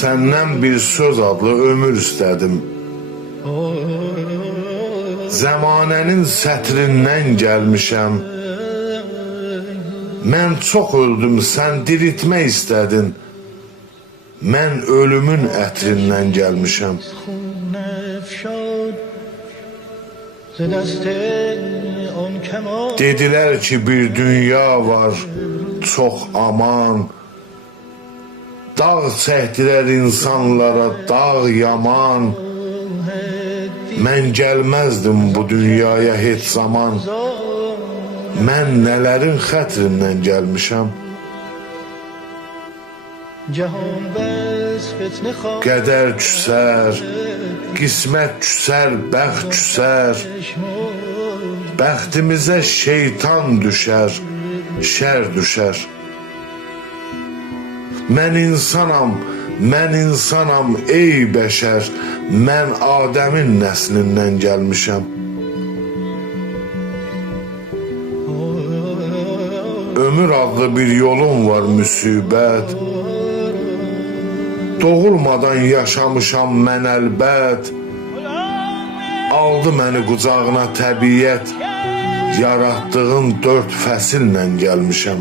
Senden bir söz adlı ömür istedim. Zamanənin sətrindən gəlmişəm. Mən çox öldüm, sən diriltmək istədin. Mən ölümün ətrindən gəlmişəm. Dedilər ki, bir dünya var, çox aman. Dağ çəkdilər insanlara, dağ yaman. Mən gəlməzdim bu dünyaya heç zaman. Mən nələrin xətrindən gəlmişəm. Qədər küsər, qismət küsər, bəxt küsər. Bəxtimizə şeytan düşər, şər düşər. Mən insanam ey bəşər. Mən Adəmin nəslindən gəlmişəm. Ömür adlı bir yolum var müsibət. Doğulmadan yaşamışam mən əlbət. Aldı məni qucağına təbiət. Yaratdığın 4 fəsillə gəlmişəm.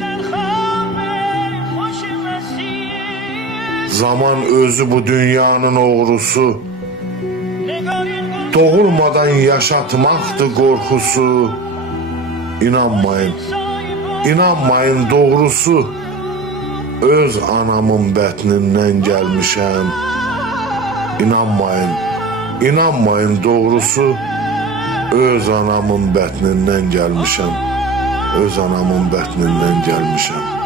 Zaman özü bu dünyanın oğrusu. Doğulmadan yaşatmaqdır qorxusu. İnanmayın doğrusu. Öz anamın bətnindən gəlmişəm. İnanmayın doğrusu. Öz anamın bətnindən gəlmişəm. Öz anamın bətnindən gəlmişəm.